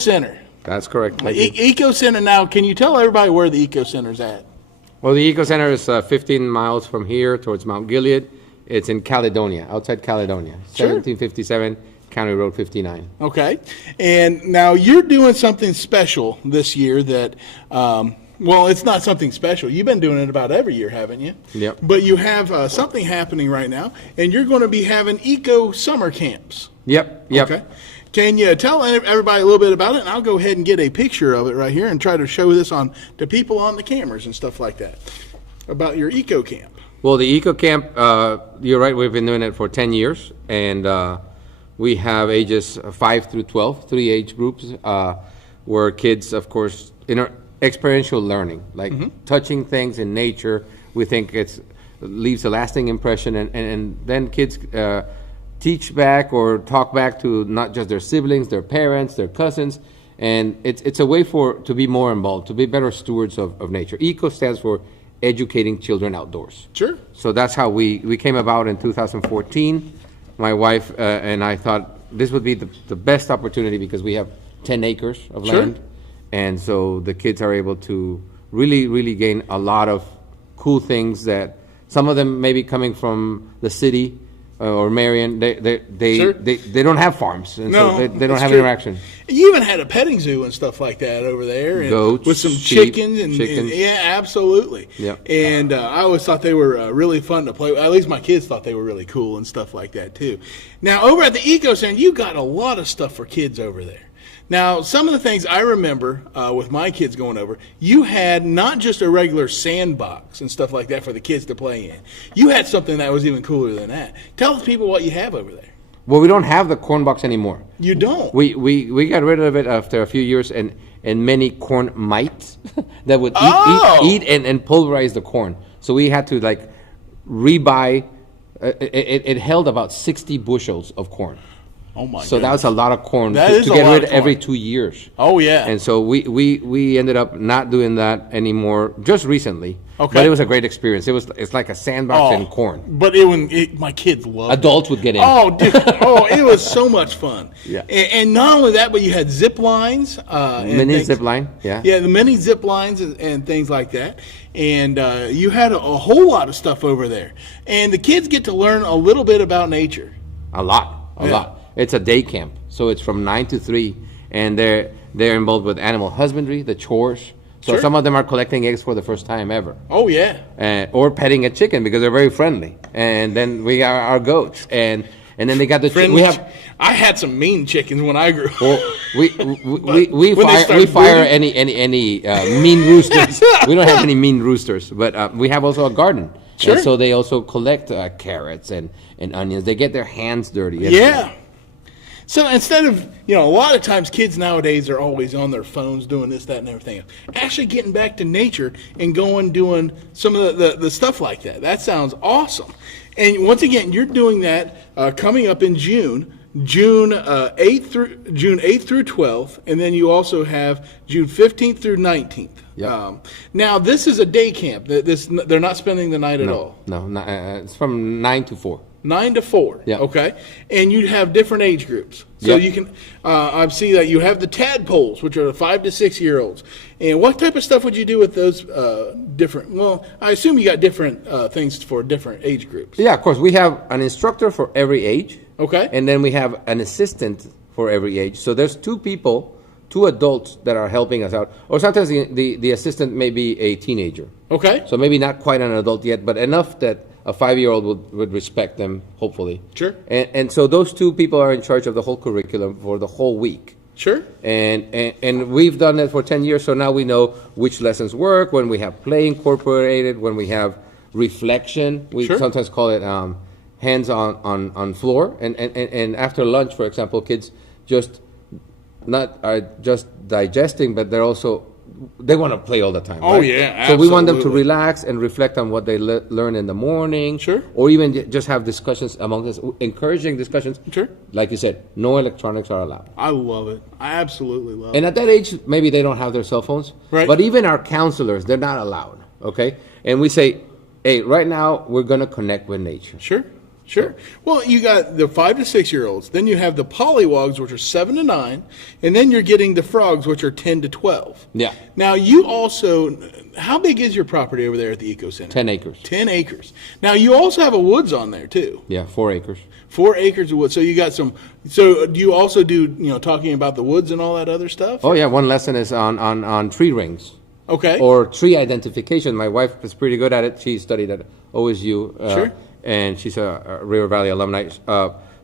Center. That's correct. Eco Center. Now, can you tell everybody where the Eco Center's at? Well, the Eco Center is 15 miles from here towards Mount Gilead. It's in Caledonia, outside Caledonia, Sure. 1757 County Road 59. Okay. And now you're doing something special this year that, well, it's not something special. You've been doing it about every year, haven't you? Yep. But you have something happening right now, and you're going to be having eco summer camps. Yep. Okay. Can you tell everybody a little bit about it? And I'll go ahead and get a picture of it right here and try to show this on to people on the cameras and stuff like that about your eco camp. Well, the Eco Camp, you're right, we've been doing it for 10 years, and we have ages 5 through 12, 3 age groups, where kids, of course, experiential learning, like touching things in nature. We think it leaves a lasting impression, and then kids teach back or talk back to not just their siblings, their parents, their cousins, and it's a way to be more involved, to be better stewards of nature. ECO stands for Educating Children Outdoors. Sure. So that's how we came about in 2014. My wife and I thought this would be the best opportunity because we have 10 acres of Sure. land, and so the kids are able to really gain a lot of cool things that some of them may be coming from the city or Marion. Sure. They don't have farms, and No, so they don't that's have true. interaction. You even had a petting zoo and stuff like that over there, and Goats, with some sheep, chickens, and chickens. yeah, absolutely. Yep. And I always thought they were really fun to play with. At least my kids thought they were really cool and stuff like that too. Now over at the Eco Center, you got a lot of stuff for kids over there. Now, some of the things I remember with my kids going over, you had not just a regular sandbox and stuff like that for the kids to play in. You had something that was even cooler than that. Tell the people what you have over there. Well, we don't have the corn box anymore. You don't? We got rid of it after a few years, and many corn mites that would eat and pulverize the corn. So we had to like rebuy. It held about 60 bushels of corn. Oh my! So that was a lot of corn That to is a get lot rid of every corn. 2 years. Oh yeah. And so we ended up not doing that anymore just recently. Okay. But it was a great experience. It's like a sandbox in corn. But my kids loved Adults would get in. Oh, dude. It was so much fun. Yeah. And not only that, but you had zip lines. Mini zip line, yeah. Yeah, the mini zip lines and things like that. And you had a whole lot of stuff over there. And the kids get to learn a little bit about nature. A lot. It's a day camp, so it's from 9 to 3, and they're involved with animal husbandry, the chores. So Sure. some of them are collecting eggs for the first time ever. Oh, yeah. Or petting a chicken because they're very friendly. And then we got our goats, and then they got the Friendly. we have. I had some mean chickens when I grew up. Well, we when they start fire breeding? any mean roosters. We don't have any mean roosters, but we have also a garden. Sure. And so they also collect carrots and onions. They get their hands dirty. Yeah. So instead of, a lot of times kids nowadays are always on their phones doing this, that, and everything else. Actually getting back to nature and doing some of the stuff like that. That sounds awesome. And once again, you're doing that coming up in June 8th through 12th, and then you also have June 15th through 19th. Yep. Now, this is a day camp. They're not spending the night at all. No, it's from 9 to 4. 9 to 4. Yeah. Okay. And you have different age groups. So Yep. you can, I see that you have the tadpoles, which are the 5 to 6 year olds. And what type of stuff would you do with those different? Well, I assume you got different things for different age groups. Yeah, of course. We have an instructor for every age. Okay. And then we have an assistant for every age. So there's 2 adults that are helping us out. Or sometimes the assistant may be a teenager. Okay. So maybe not quite an adult yet, but enough that a 5-year-old would respect them, hopefully. Sure. And so those 2 people are in charge of the whole curriculum for the whole week. Sure. And we've done that for 10 years, so now we know which lessons work, when we have play incorporated, when we have reflection. We Sure. sometimes call it hands on floor. And after lunch, for example, kids are just digesting, but they want to play all the time. Oh, right? yeah, So we want them to absolutely. relax and reflect on what they learn in the morning. Sure. Or even just have discussions among us, encouraging discussions. Sure. Like you said, no electronics are allowed. I love it. I absolutely love it. And at that age, maybe they don't have their cell phones. Right. But even our counselors, they're not allowed. Okay. And we say, hey, right now we're going to connect with nature. Sure. Sure. Well, you got the 5 to 6 year olds. Then you have the polywogs, which are 7 to 9, and then you're getting the frogs, which are 10 to 12. Yeah. Now you also, how big is your property over there at the Eco Center? 10 acres. 10 acres. Now you also have a woods on there too. Yeah, 4 acres. 4 acres of woods. So you got some. So do you also do talking about the woods and all that other stuff? Oh yeah, one lesson is on tree rings. Okay. Or tree identification. My wife is pretty good at it. She studied at OSU. Sure. And she's a River Valley alumni.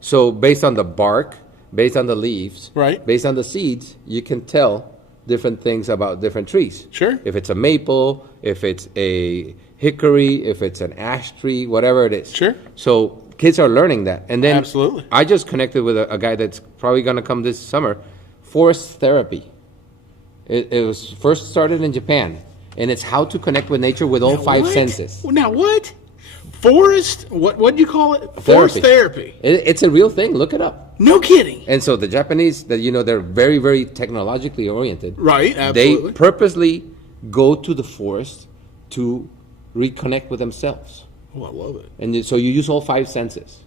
So based on the bark, based on the leaves, right, based on the seeds, you can tell different things about different trees. Sure. If it's a maple, if it's a hickory, if it's an ash tree, whatever it is. Sure. So kids are learning that. And then absolutely. I just connected with a guy that's probably going to come this summer, forest therapy. It was first started in Japan, and it's how to connect with nature with all 5 senses. Now what? Forest? What do you call it? Forest therapy. It's a real thing. Look it up. No kidding. And so the Japanese, they're very, very technologically oriented. Right, absolutely. They purposely go to the forest to reconnect with themselves. Oh, I love it. And so you use all 5 senses.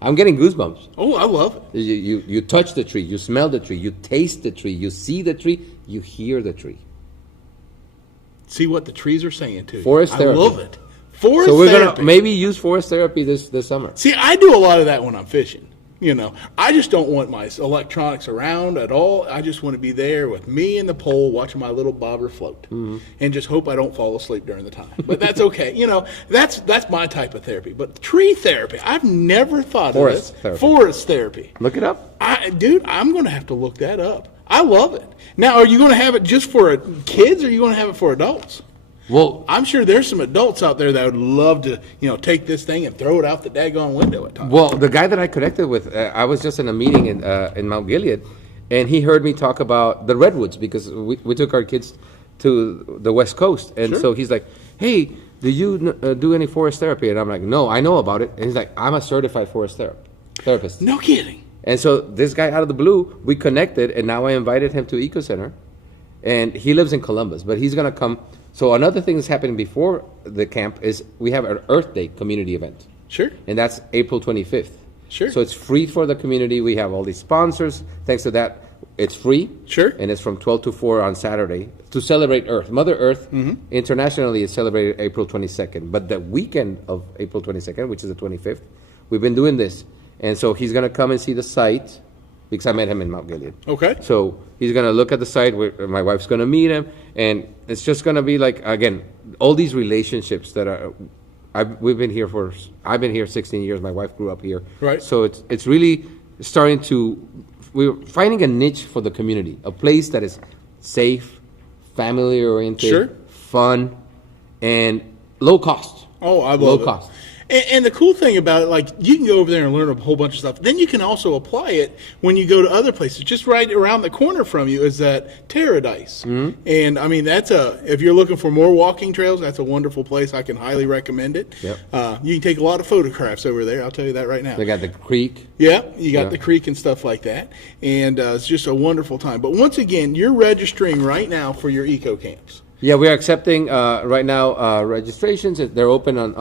I'm getting goosebumps. Oh, I love it. You touch the tree, you smell the tree, you taste the tree, you see the tree, you hear the tree. See what the trees are saying to you. Forest therapy. I love it. Forest so we're therapy. going to maybe use forest therapy this summer. See, I do a lot of that when I'm fishing. I just don't want my electronics around at all. I just want to be there with me and the pole watching my little bobber float, and just hope I don't fall asleep during the time. But that's okay. That's my type of therapy. But tree therapy, I've never thought of this. Therapy. Forest therapy. Look it up. Dude, I'm going to have to look that up. I love it. Now, are you going to have it just for kids, or are you going to have it for adults? Well, I'm sure there's some adults out there that would love to, take this thing and throw it out the daggone window at times. Well, the guy that I connected with, I was just in a meeting in Mount Gilead, and he heard me talk about the redwoods because we took our kids to the West Coast, and so he's like, "Hey, do you do any forest therapy?" And I'm like, "No, I know about it." And he's like, "I'm a certified forest therapist." No kidding. And so this guy out of the blue, we connected, and now I invited him to Eco Center, and he lives in Columbus, but he's gonna come. So another thing that's happening before the camp is we have an Earth Day community event. Sure. And that's April 25th. Sure. So it's free for the community. We have all these sponsors. Thanks to that, it's free. Sure. And it's from 12 to 4 on Saturday to celebrate Earth. Mother Earth internationally is celebrated April 22nd. But the weekend of April 22nd, which is the 25th, we've been doing this. And so he's going to come and see the site because I met him in Mount Gilead. Okay. So he's going to look at the site. My wife's going to meet him. And it's just going to be like, again, all these relationships that are, I've been here 16 years. My wife grew up here. Right. So it's really starting to, we're finding a niche for the community, a place that is safe, family oriented, sure, fun, and low cost. Oh, I love low it. cost. And the cool thing about it, like, you can go over there and learn a whole bunch of stuff. Then you can also apply it when you go to other places. Just right around the corner from you is that Paradise. Mm-hmm. And, I mean, if you're looking for more walking trails, that's a wonderful place. I can highly recommend it. Yep. You can take a lot of photographs over there. I'll tell you that right now. They got the creek. Yeah, you got the creek and stuff like that. And it's just a wonderful time. But once again, you're registering right now for your eco camps. Yeah, we are accepting right now registrations. They're open on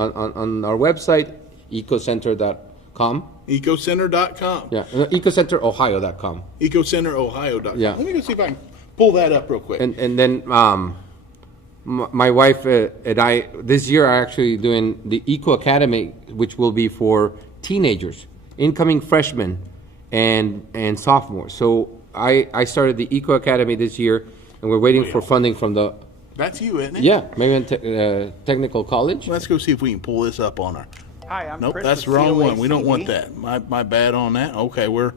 our website, ecocenter.com. Ecocenter.com. Yeah, ecocenterohio.com. Ecocenterohio.com. Yeah. Let me go see if I can pull that up real quick. And then my wife and I, this year, are actually doing the Eco Academy, which will be for teenagers, incoming freshmen, and sophomores. So I started the Eco Academy this year, and we're waiting for funding from the... That's you, isn't it? Yeah, maybe in technical college. Let's go see if we can pull this up on our... Hi, I'm Nope, Chris that's the with wrong one. COACB. We don't want that. My bad on that. Okay, we'll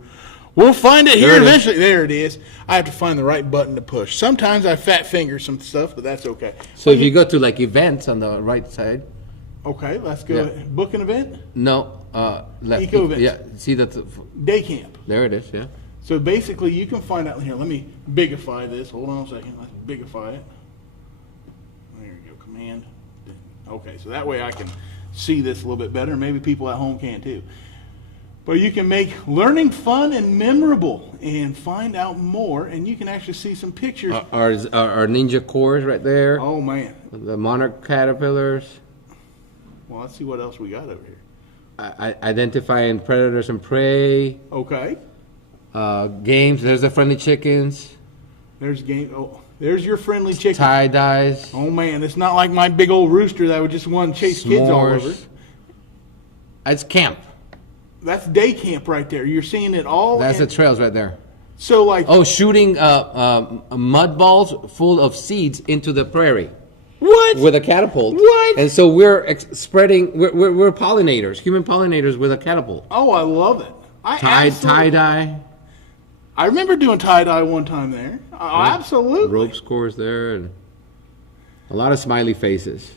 find it here There it is. eventually. There it is. I have to find the right button to push. Sometimes I fat finger some stuff, but that's okay. So if you go to like events on the right side. Okay, let's go. Yeah. Book an event. No, left. Eco events. Yeah, see that? Day camp. There it is. Yeah. So basically, you can find out here. Let me bigify this. Hold on a second. Let's bigify it. There you go. Command. Okay, so that way I can see this a little bit better. Maybe people at home can too. But you can make learning fun and memorable and find out more. And you can actually see some pictures. Our ninja cores right there. Oh man. The monarch caterpillars. Well, let's see what else we got over here. identifying predators and prey, Okay. games. There's the friendly chickens, There's game. Oh, there's your friendly chicken. tie dyes, Oh man, it's not like my big old rooster that would just want to chase kids all over. s'mores. It's camp. That's day camp right there. You're seeing it all. That's the in- trails right there. So like, Oh, shooting mud balls full of seeds into the prairie what? with a catapult. What? And so we're spreading. We're pollinators, human pollinators with a catapult. Oh, I love it. Tie dye. I remember doing tie dye one time there. Absolutely. Rope scores there, and a lot of smiley faces.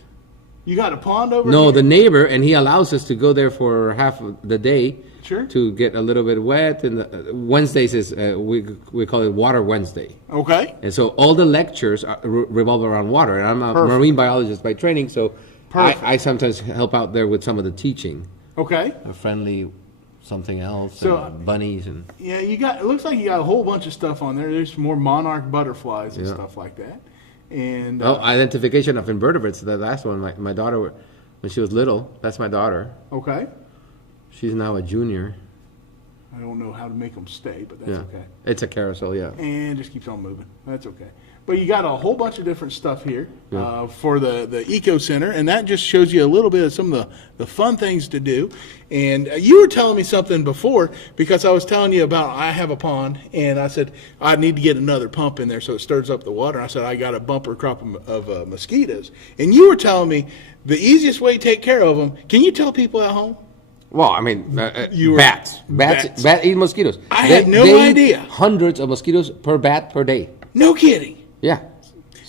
You got a pond over No, here? the neighbor, and he allows us to go there for half of the day. Sure. To get a little bit wet, and Wednesdays is we call it Water Wednesday, Okay. and so all the lectures revolve around water. And I'm a Perfect. marine biologist by training, so Perfect. I sometimes help out there with some of the teaching. Okay. A friendly something else, So- and bunnies, and Yeah, you got. It looks like you got a whole bunch of stuff on there. There's more monarch butterflies and Yeah. stuff like that. And identification of invertebrates. The last one, my daughter, when she was little, that's my daughter. okay. She's now a junior. I don't know how to make them stay, but that's Yeah, okay. it's a carousel. Yeah. And just keeps on moving. That's okay. But you got a whole bunch of different stuff here Yeah. for the Eco Center, and that just shows you a little bit of some of the fun things to do. And you were telling me something before, because I was telling you about I have a pond, and I said I need to get another pump in there so it stirs up the water. I said I got a bumper crop of mosquitoes, and you were telling me the easiest way to take care of them. Can you tell people at home? Well, I mean, You were- bats. bats. Bat eat mosquitoes. I had no they eat idea. Hundreds of mosquitoes per bat per day. No kidding. Yeah.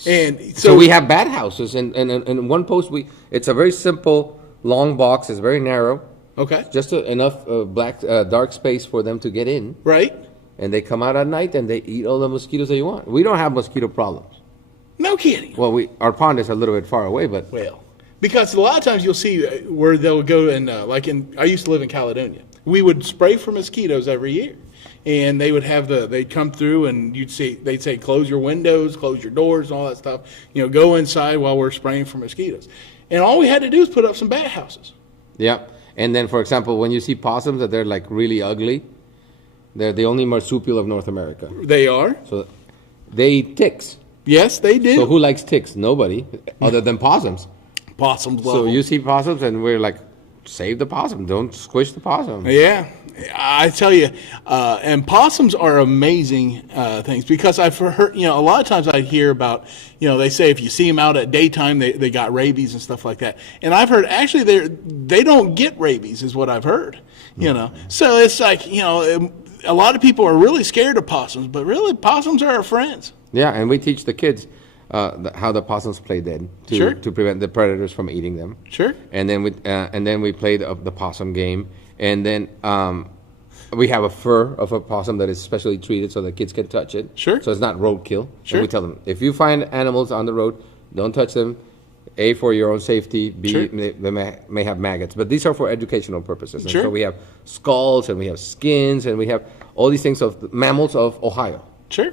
And So we have bat houses, and in one post it's a very simple long box. It's very narrow, okay, just enough dark space for them to get in, right? and they come out at night and they eat all the mosquitoes that you want. We don't have mosquito problems. No kidding. Well, our pond is a little bit far away, but Well, because a lot of times you'll see where they'll go and I used to live in Caledonia. We would spray for mosquitoes every year, and they would have they'd come through and they'd say close your windows, close your doors, and all that stuff. You know, go inside while we're spraying for mosquitoes. And all we had to do is put up some bat houses. yeah. And then, for example, when you see possums that they're like really ugly, they're the only marsupial of North America. They are. So they eat ticks. Yes, they do. So who likes ticks? Nobody, other than possums. Possums love So them. you see possums, and we're like, save the possum. Don't squish the possum. Yeah, I tell you, and possums are amazing things, because I've heard, a lot of times I hear about, they say if you see them out at daytime, they got rabies and stuff like that. And I've heard actually they don't get rabies, is what I've heard. So it's like, a lot of people are really scared of possums, but really possums are our friends. Yeah, and we teach the kids how the possums play dead Sure. to prevent the predators from eating them. Sure. And then we play the possum game, and then we have a fur of a possum that is specially treated so that kids can touch it. Sure. So it's not roadkill. Sure. And we tell them, if you find animals on the road, don't touch them. A, for your own safety. B, Sure. they may have maggots. But these are for educational purposes. And Sure. so we have skulls, and we have skins, and we have all these things of the mammals of Ohio. Sure.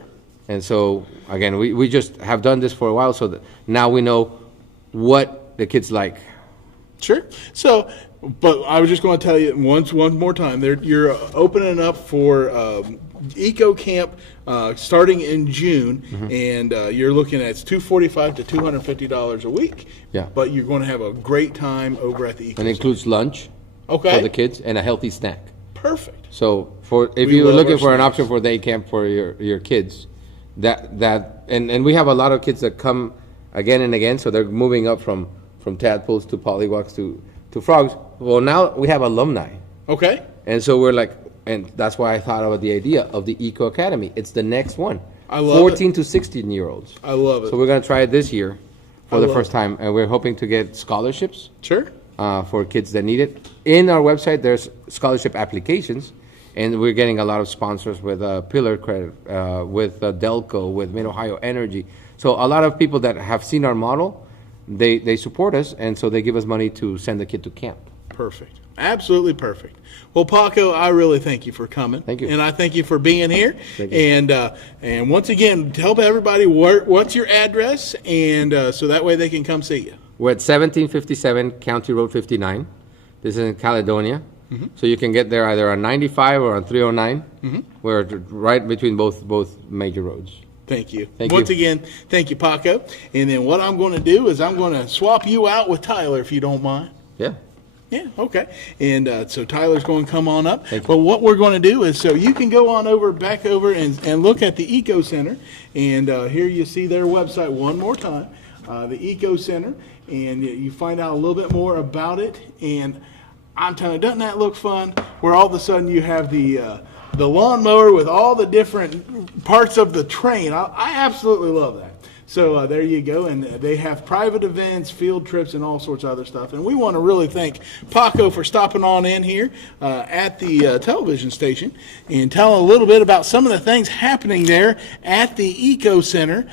And so, again, we just have done this for a while, so that now we know what the kids like. Sure. So, but I was just going to tell you one more time. You're opening up for Eco Camp starting in June, and you're looking at it's $245 to $250 a week. Yeah. But you're going to have a great time over at the Eco And it Center. includes lunch Okay. for the kids and a healthy snack. Perfect. So if We you're love looking our for an snacks. option for day camp for your kids, and we have a lot of kids that come again and again, so they're moving up from tadpoles to pollywogs to frogs. Well, now we have alumni. Okay. And so we're like, and that's why I thought about the idea of the Eco Academy. It's the next one. I love 14 to 16-year-olds. I love it. So we're going to try it this year for I the love first it. time, and we're hoping to get scholarships Sure. for kids that need it. In our website, there's scholarship applications, and we're getting a lot of sponsors with Pillar Credit, with Delco, with Mid-Ohio Energy. So a lot of people that have seen our model, they support us, and so they give us money to send the kid to camp. Perfect. Absolutely perfect. Well, Paco, I really thank you for coming. Thank you. And I thank you for being here. Thank you. And once again, tell everybody what's your address, and so that way they can come see you. We're at 1757 County Road 59. This is in Caledonia. So you can get there either on 95 or on 309. We're right between both major roads. Thank you. Thank Once you. again, thank you, Paco. And then what I'm going to do is I'm going to swap you out with Tyler, if you don't mind. Yeah. Yeah, okay. And so Tyler's going to come on up. Thank you. But what we're going to do is, so you can go on back over and look at the Eco Center. And here you see their website one more time, the Eco Center. And you find out a little bit more about it. And I'm telling you, doesn't that look fun? Where all of a sudden you have the lawnmower with all the different parts of the train. I absolutely love that. So there you go, and they have private events, field trips, and all sorts of other stuff. And we want to really thank Paco for stopping on in here at the television station and telling a little bit about some of the things happening there at the Eco Center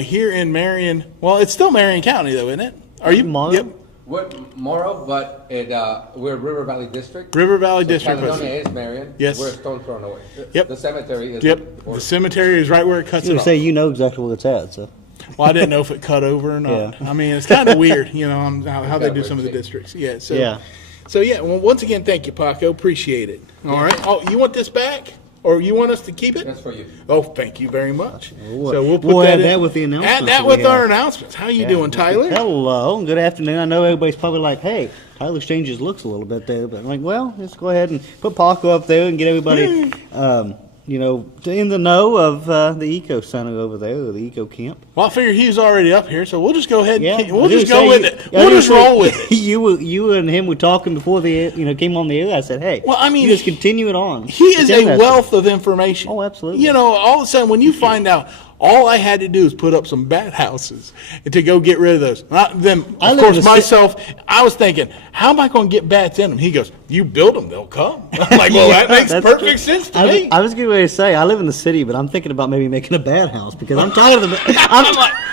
here in Marion. Well, it's still Marion County, though, isn't it? Are you? Marion? Yep. We're Morrow, but we're River Valley District. River Valley District. Caledonia is Marion. Yes. We're a stone throw away. Yep. The cemetery is. Yep. The cemetery is right where it cuts You it would off. say you know exactly where it's at, so. Well, I didn't know if it cut over or not. Yeah. I mean, it's kind of weird, on how they do some of the districts. Yeah. So, Yeah. So yeah. Well, once again, thank you, Paco. Appreciate it. All right. Oh, you want this back, or you want us to keep it? That's for you. Oh, thank you very much. We'll- So we'll put we'll that add in. that with the announcements Add that that with we our have. announcements. How you doing, Tyler? Hello, good afternoon. I know everybody's probably like, hey, Tyler's changed his looks a little bit there, but I'm like, well, let's go ahead and put Paco up there and get everybody, in the know of the Eco Center over there, or the Eco Camp. Well, I figure he's already up here, so we'll just go ahead. Yeah, And we'll just go with it. I We'll was just gonna say, roll with it. You and him were talking before came on the air. I said, hey, Well, I mean, you just continue it on. He is Pretend a that's- wealth of information. Oh, absolutely. All of a sudden, when you find out, all I had to do is put up some bat houses to go get rid of those. Not them, I of live in course, the myself, I was thinking, how am I going to get bats in them? He goes, you build them, they'll come. I'm like, well, that makes That's perfect true. sense to I was, me. I was getting ready to say I live in the city, but I'm thinking about maybe making a bat house because I'm tired of the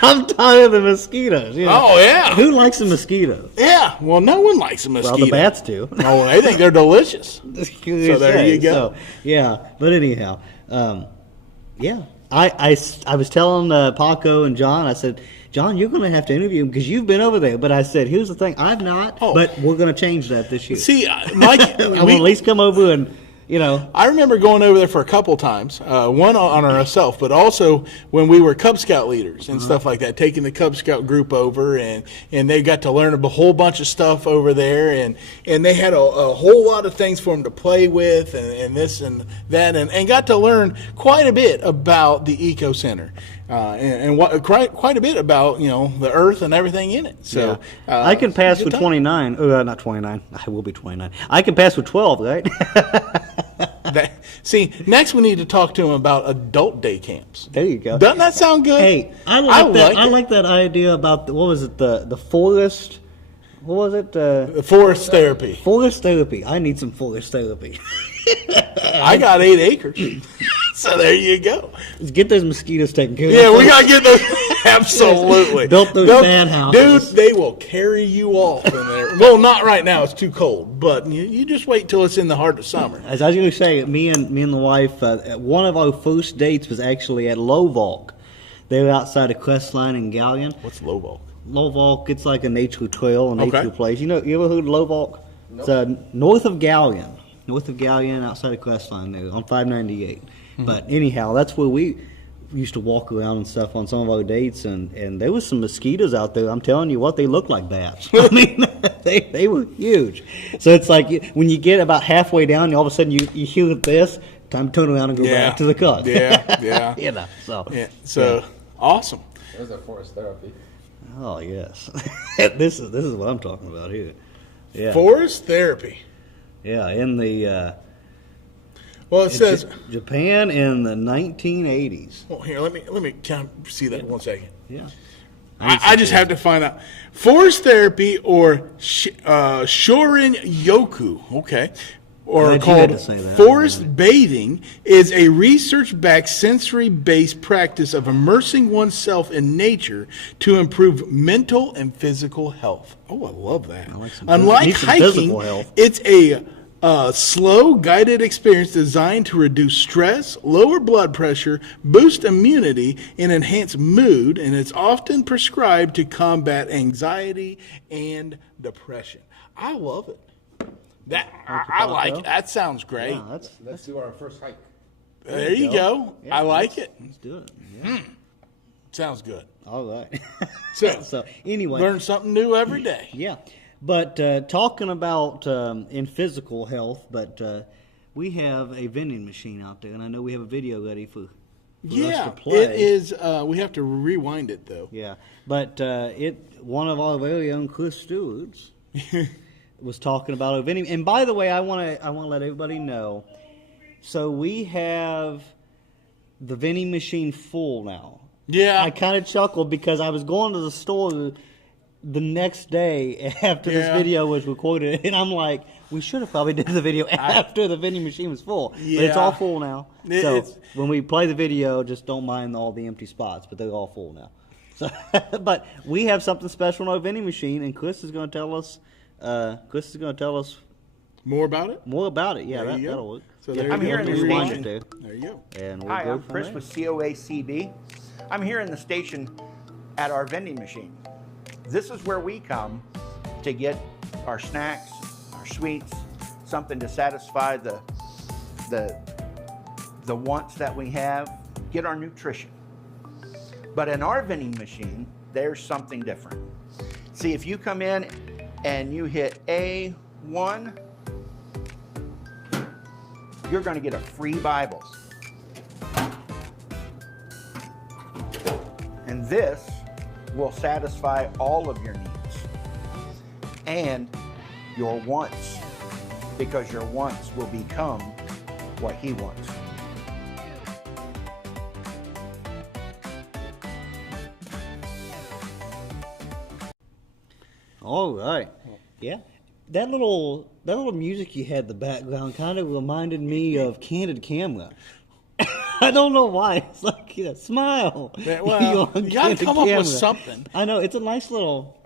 I'm tired of the mosquitoes. Oh, yeah. Who likes the mosquitoes? Yeah, well, no one likes a mosquito. Well, the bats do. Oh, they think they're delicious. So there you go. So, yeah, but anyhow, yeah. I was telling Paco and John, I said, John, you're going to have to interview him because you've been over there. But I said, here's the thing, I've not, but we're going to change that this year. See, Mike, I will at least come over and, I remember going over there for a couple times, one on ourselves, but also when we were Cub Scout leaders and stuff like that, taking the Cub Scout group over, and they got to learn a whole bunch of stuff over there, and they had a whole lot of things for them to play with, and this and that, and got to learn quite a bit about the Eco Center. Quite a bit about the earth and everything in it. So I can pass good with time. 29. Not 29. I will be 29. I can pass with 12, right? See, next we need to talk to him about adult day camps. There you go. Doesn't that sound good? Hey, I like that. I it. like that idea about what was it? The forest. What was it? Forest therapy. Forest therapy. I need some forest therapy. I got 8 acres. So there you go. Let's get those mosquitoes taken care of. Yeah, we got to get those. Absolutely. Built those bad houses. Dude, they will carry you off in there. Well, not right now. It's too cold. But you just wait till it's in the heart of summer. As I was going to say, me and the wife, one of our first dates was actually at Lovalk. They were outside of Crestline and Galleon. What's Lovalk? Lovalk, it's like a nature trail, a nature Okay. place. You ever heard of Lovalk? It's north of Galleon. North of Galleon, outside of Crestline there, on 598. But anyhow, that's where we used to walk around and stuff on some of our dates, and there was some mosquitoes out there. I'm telling you what, they looked like bats. I mean, they were huge. So it's like when you get about halfway down, all of a sudden you hear this, time to turn around and go back to the car. Yeah. So. Yeah. So awesome. There's a forest therapy. Oh yes, this is what I'm talking about here. Yeah. Forest therapy. Yeah, in the Well, it says. Japan in the 1980s. Well, here, let me kind of see that 1 second. Yeah. I just have to find out. Forest therapy or shorin yoku, okay, or Glad you had called to say that. forest bathing, is a research-backed sensory-based practice of immersing oneself in nature to improve mental and physical health. Oh, I love that. like some Unlike need some hiking, physical health. it's a slow, guided experience designed to reduce stress, lower blood pressure, boost immunity, and enhance mood, and it's often prescribed to combat anxiety and depression. I love it. I like it. That sounds great. Yeah, Let's do our first hike. There you go. Yeah, I like it. Let's do it. Yeah. Sounds good. All right. So anyway, learn something new every day. yeah. But talking about in physical health, but we have a vending machine out there, and I know we have a video ready for us to play. It is. We have to rewind it though. Yeah, but one of our very own Chris Stewards was talking about a vending. And by the way, I want to let everybody know. So we have the vending machine full now. Yeah. I kind of chuckled because I was going to the store the next day after this video was recorded, and I'm like, we should have probably did the video after the vending machine was full. Yeah. But it's all full now. So It's- when we play the video, just don't mind all the empty spots, but they're all full now. So, but we have something special in our vending machine, and Chris is going to tell us. More about it. More about it. Yeah, There you go. that'll work. So there I'm you here go. in the Rewind station. it there. There you go. And we'll Hi, go I'm from Chris there. with COACB. I'm here in the station at our vending machine. This is where we come to get our snacks, our sweets, something to satisfy the wants that we have, get our nutrition. But in our vending machine, there's something different. See, if you come in and you hit A1, you're going to get a free Bible. And this will satisfy all of your needs and your wants, because your wants will become what He wants. All right. Yeah. That little music you had in the background kind of reminded me of Candid Camera. I don't know why. It's like, smile. Yeah, well, You're on you gotta Candid come up with Camera. something. I know. It's a nice little...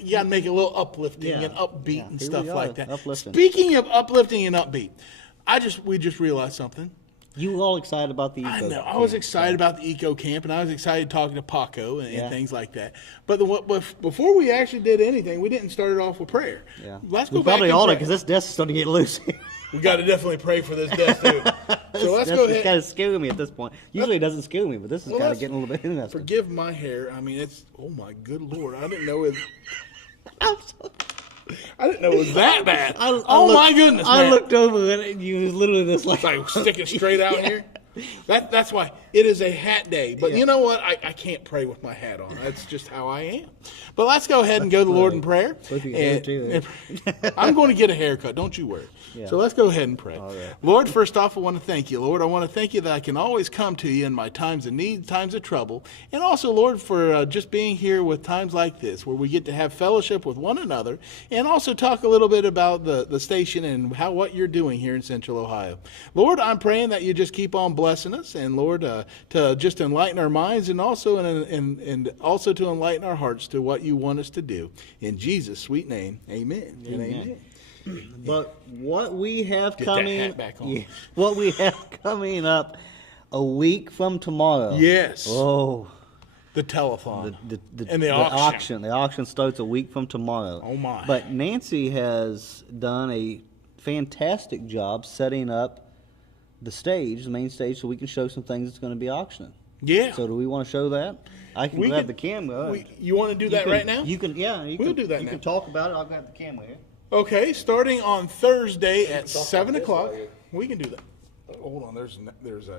You gotta make it a little uplifting Yeah. and upbeat Yeah, and here stuff we like are, that. uplifting. Speaking of uplifting and upbeat, we just realized something. You were all excited about the I eco know. I was camp, excited about the eco camp, and I was excited talking to Paco and Yeah. things like that. But before we actually did anything, we didn't start it off with prayer. Yeah. Let's We go back probably and ought to, pray. because this desk is starting to get loose. We got to definitely pray for this death too. So let's go It's ahead. kind of scaring me at this point. Usually it doesn't scare me, but this is Well, kind of let's getting a little bit interesting. Forgive my hair. I mean, it's my good Lord. I didn't know it. I didn't know it was that bad. My goodness, I man. looked over and you was literally this like... Like sticking straight out here. That's why it is a hat day. But you know what? I can't pray with my hat on. That's just how I am. But let's go ahead and go to the Lord in prayer. Hope you get it too. I'm going to get a haircut. Don't you worry. Yeah. So let's go ahead and pray. All right. Lord, first off, I want to thank you, Lord. I want to thank you that I can always come to you in my times of need, times of trouble. And also, Lord, for just being here with times like this, where we get to have fellowship with one another and also talk a little bit about the station and what you're doing here in Central Ohio. Lord, I'm praying that you just keep on blessing us, and Lord, to just enlighten our minds and also and also to enlighten our hearts to what you want us to do. In Jesus' sweet name, amen. And amen. But what we have Get that coming... hat back on. Yeah, what we have coming up a week from tomorrow. Yes. Oh... The telethon. The And the auction. The auction starts a week from tomorrow. Oh, my. But Nancy has done a fantastic job setting up the stage, the main stage, so we can show some things that's going to be auctioning. Yeah. So do we want to show that? I can We grab can- the camera. You want to do that right now? You can, yeah. We'll do that You now. can talk about it. I'll grab the camera here. Okay, starting on Thursday at 7 o'clock. We can do that. Hold on, there's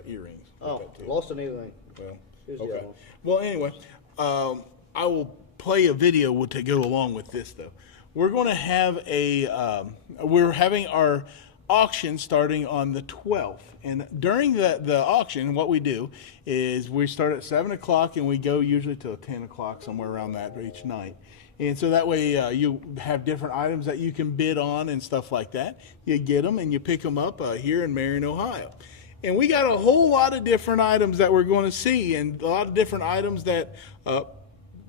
earrings. Lost an earring. Well, Here's the okay. other one. Well, anyway, I will play a video to go along with this, though. We're going to have we're having our auction starting on the 12th. And during the auction, what we do is we start at 7 o'clock and we go usually till 10 o'clock, somewhere around that each night. And so that way you have different items that you can bid on and stuff like that. You get them and you pick them up here in Marion, Ohio. And we got a whole lot of different items that we're going to see, and a lot of different items that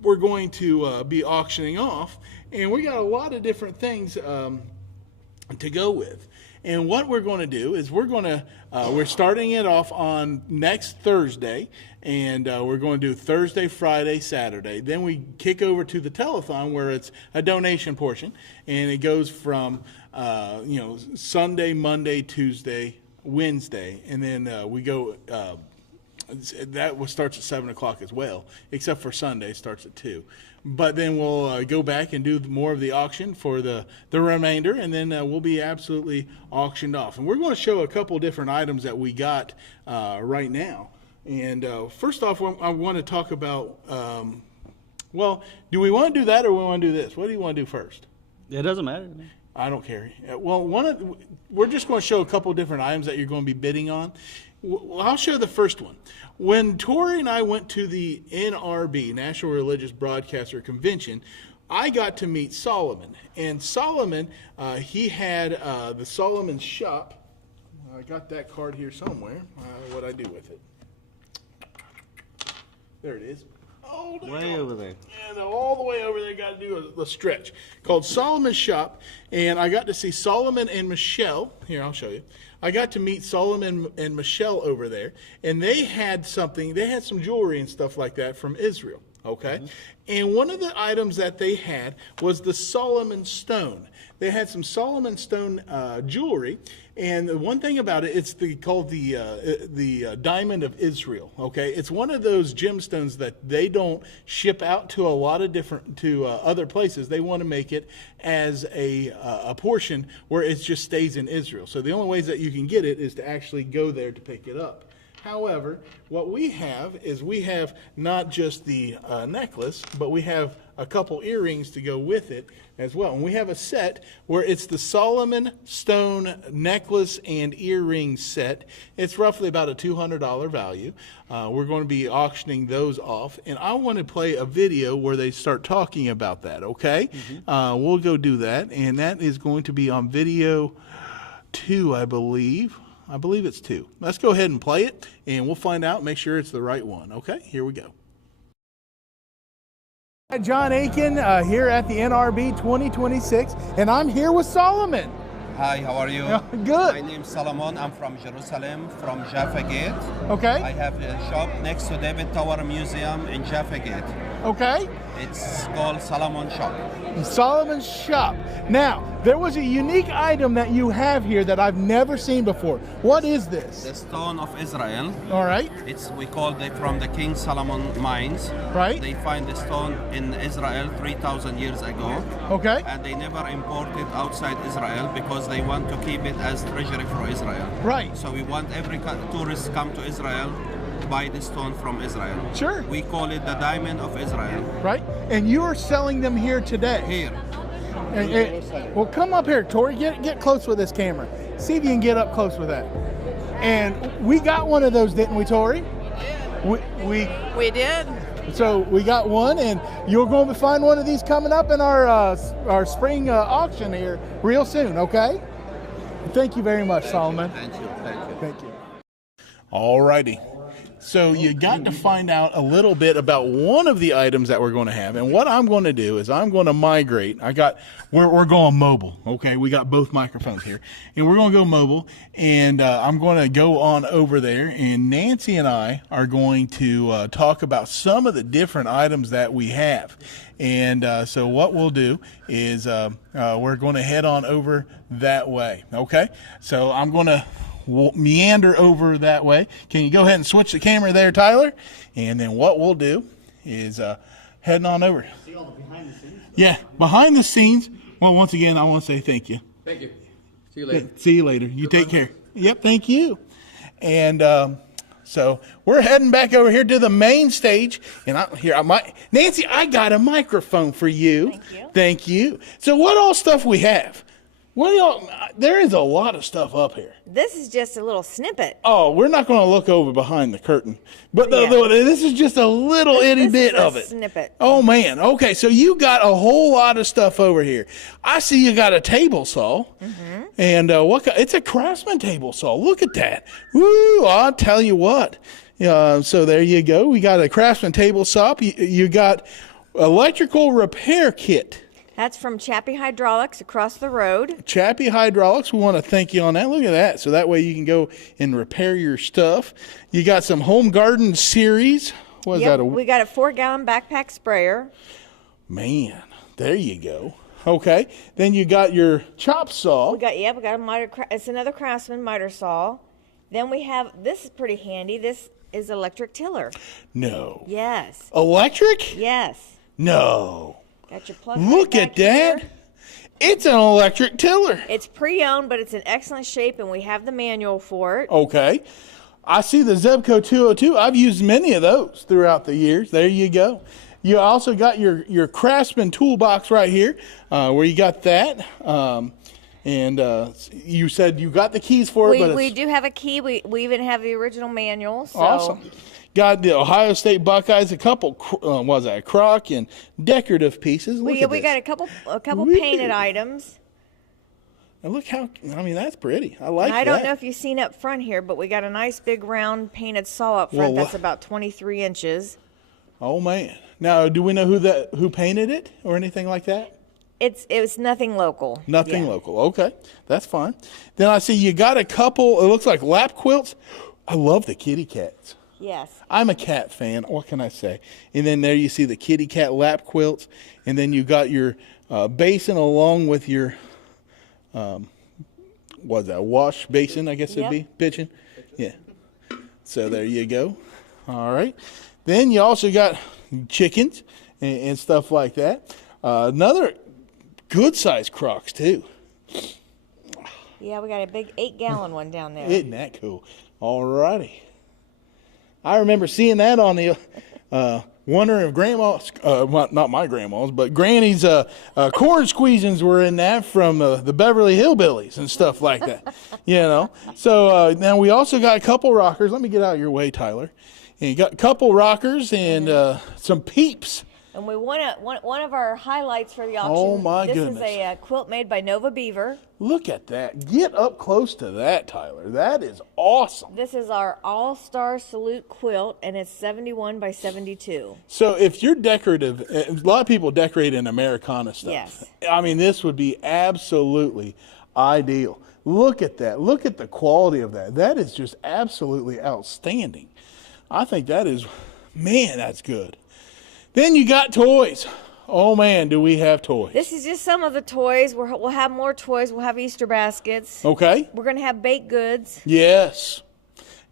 we're going to be auctioning off. And we got a lot of different things to go with. And what we're going to do is we're starting it off on next Thursday, and we're going to do Thursday, Friday, Saturday. Then we kick over to the telethon where it's a donation portion, and it goes from Sunday, Monday, Tuesday, Wednesday, and then we go. That starts at 7 o'clock as well, except for Sunday starts at 2. But then we'll go back and do more of the auction for the remainder, and then we'll be absolutely auctioned off. And we're going to show a couple different items that we got right now. And first off, I want to talk about, do we want to do that or we want to do this? What do you want to do first? It doesn't matter to me. I don't care. Well, we're just going to show a couple different items that you're going to be bidding on. I'll show the first one. When Tori and I went to the NRB, National Religious Broadcaster Convention, I got to meet Solomon. And Solomon, he had the Solomon Shop. I got that card here somewhere. What I do with it. There it is. Oh, Way over there. And all the way over there, got to do a stretch called Solomon's Shop. And I got to see Solomon and Michelle. Here, I'll show you. I got to meet Solomon and Michelle over there. And they had some jewelry and stuff like that from Israel. Okay? Mm-hmm. And one of the items that they had was the Solomon Stone. They had some Solomon Stone jewelry. And the one thing about it, it's called the Diamond of Israel. Okay, it's one of those gemstones that they don't ship out to a lot of other places. They want to make it as a portion where it just stays in Israel. So the only ways that you can get it is to actually go there to pick it up. However, what we have is not just the necklace, but we have a couple earrings to go with it as well. And we have a set where it's the Solomon Stone necklace and earring set. It's roughly about a $200 value. We're going to be auctioning those off. And I want to play a video where they start talking about that, okay? Mm-hmm. We'll go do that. And that is going to be on video 2, I believe. I believe it's 2. Let's go ahead and play it, and we'll find out, make sure it's the right one. Okay, here we go. John Aiken here at the NRB 2026, and I'm here with Solomon. Hi, how are you? Good. My name's Solomon. I'm from Jerusalem, from Jaffa Gate. Okay. I have a shop next to David Tower Museum in Jaffa Gate. Okay. It's called Solomon Shop. Solomon's Shop. Now, there was a unique item that you have here that I've never seen before. What is this? The Stone of Israel. All right. We call it from the King Solomon mines. Right. They find the stone in Israel 3,000 years ago. Okay. And they never import it outside Israel because they want to keep it as treasury for Israel. Right. So we want every tourist come to Israel, buy the stone from Israel. Sure. We call it the Diamond of Israel. Right. And you are selling them here today. Here. Well, come up here, Tori. Get close with this camera. See if you can get up close with that. And we got one of those, didn't we, Tori? We did. So we got one, and you're going to find one of these coming up in our spring auction here real soon. Okay. Thank you very much, Solomon. Thank you. Thank you. All righty. So you got to find out a little bit about one of the items that we're going to have. And what I'm going to do is I'm going to migrate. We're going mobile. Okay. We got both microphones here, and we're going to go mobile, and I'm going to go on over there, and Nancy and I are going to talk about some of the different items that we have. And so what we'll do is we're going to head on over that way. Okay. So I'm going to meander over that way. Can you go ahead and switch the camera there, Tyler? And then what we'll do is heading on over. See all the behind the scenes? Yeah, behind the scenes. Well, once again, I want to say thank you. Thank you. See you later. See you later. You take care. Yep, thank you. And so we're heading back over here to the main stage. And Nancy, I got a microphone for you. Thank you. Thank you. So what all stuff we have? There is a lot of stuff up here. This is just a little snippet. Oh, we're not going to look over behind the curtain. But this is just a little itty bit of it. Snippet. Oh, man. Okay, so you got a whole lot of stuff over here. I see you got a table saw. Mm-hmm. And it's a Craftsman table saw. Look at that. Woo, I'll tell you what. So there you go. We got a Craftsman table saw. You got electrical repair kit. That's from Chappie Hydraulics across the road. Chappie Hydraulics, we want to thank you on that. Look at that. So that way you can go and repair your stuff. You got some Home Garden Series. What is Yep, that? we got a 4-gallon backpack sprayer. Man, there you go. Okay. Then you got your chop saw. We got a miter. It's another Craftsman miter saw. Then we have, this is pretty handy. This is electric tiller. No. Yes. Electric? Yes. No. Got your plug. Look right at back that. here. It's an electric tiller. It's pre-owned, but it's in excellent shape, and we have the manual for it. Okay. I see the Zebco 202. I've used many of those throughout the years. There you go. You also got your Craftsman toolbox right here, where you got that. You said you got the keys for it, but we do have a key. We even have the original manual. So. Awesome. Got the Ohio State Buckeyes, a couple, crock and decorative pieces. Look at We this. got a couple Woo. painted items. And look how, that's pretty. I like And that. I don't know if you've seen up front here, but we got a nice big round painted saw up front Well, that's about 23 inches. Oh, man. Now, do we know who painted it or anything like that? It was nothing local. Nothing Yeah. local. Okay, that's fine. Then I see you got a couple, it looks like lap quilts. I love the kitty cats. Yes. I'm a cat fan. What can I say? And then there you see the kitty cat lap quilts. And then you got your basin along with your, wash basin, I guess it'd Yep. be, pitching. Yeah. So there you go. All right. Then you also got chickens and stuff like that. Another good sized Crocs too. Yeah, we got a big 8-gallon one down there. Isn't that cool? All righty. I remember seeing that on the, wondering if grandma's, not my grandma's, but Granny's corn squeezins were in that from the Beverly Hillbillies and stuff like that, So now we also got a couple rockers. Let me get out of your way, Tyler. And you got a couple rockers and some peeps. And we one of our highlights for the auction. Oh, my goodness. This is a quilt made by Nova Beaver. Look at that. Get up close to that, Tyler. That is awesome. This is our All-Star Salute quilt, and it's 71 by 72. So if you're decorative, a lot of people decorate in Americana stuff. Yes. I mean, this would be absolutely ideal. Look at that. Look at the quality of that. That is just absolutely outstanding. I think that is, man, that's good. Then you got toys. Oh, man, do we have toys. This is just some of the toys. We'll have more toys. We'll have Easter baskets. Okay. We're going to have baked goods. Yes.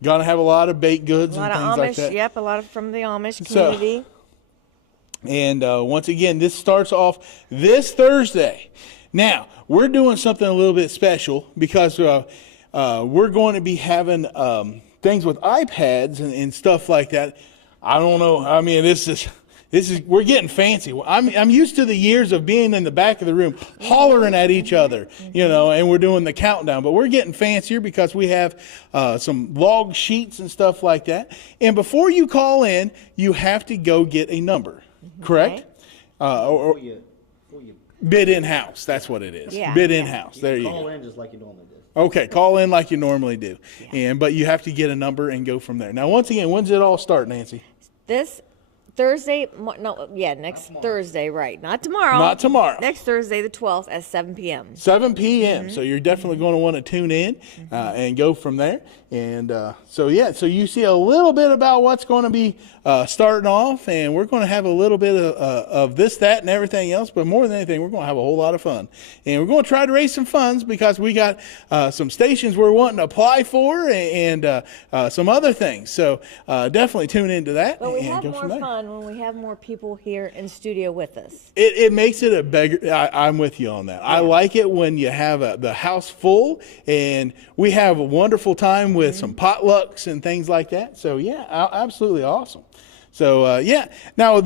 Gonna have a lot of baked goods A lot and of things Amish, like that. yep, a lot of from the Amish community. And once again, this starts off this Thursday. Now, we're doing something a little bit special because we're going to be having things with iPads and stuff like that. I don't know. I mean, this is we're getting fancy. I'm used to the years of being in the back of the room hollering at each other, and we're doing the countdown. But we're getting fancier because we have some log sheets and stuff like that. And before you call in, you have to go get a number, correct? Or bid in-house. That's what it is. Yeah. Bid in-house. There you Call go. in just like you normally do. Okay, call in like you normally do. But you have to get a number and go from there. Now, once again, when's it all start, Nancy? This Thursday, next Thursday, right? Not tomorrow. Not tomorrow. Next Thursday, the 12th at 7 p.m. 7 p.m. So you're definitely going to want to tune in and go from there. And so you see a little bit about what's going to be starting off, and we're going to have a little bit of this, that, and everything else. But more than anything, we're going to have a whole lot of fun. And we're going to try to raise some funds because we got some stations we're wanting to apply for and some other things. So definitely tune into that. But we and have go more from there. fun when we have more people here in studio with us. It makes it a bigger. I'm with you on that. I like it when you have the house full and we have a wonderful time with some potlucks and things like that. So absolutely awesome. So Now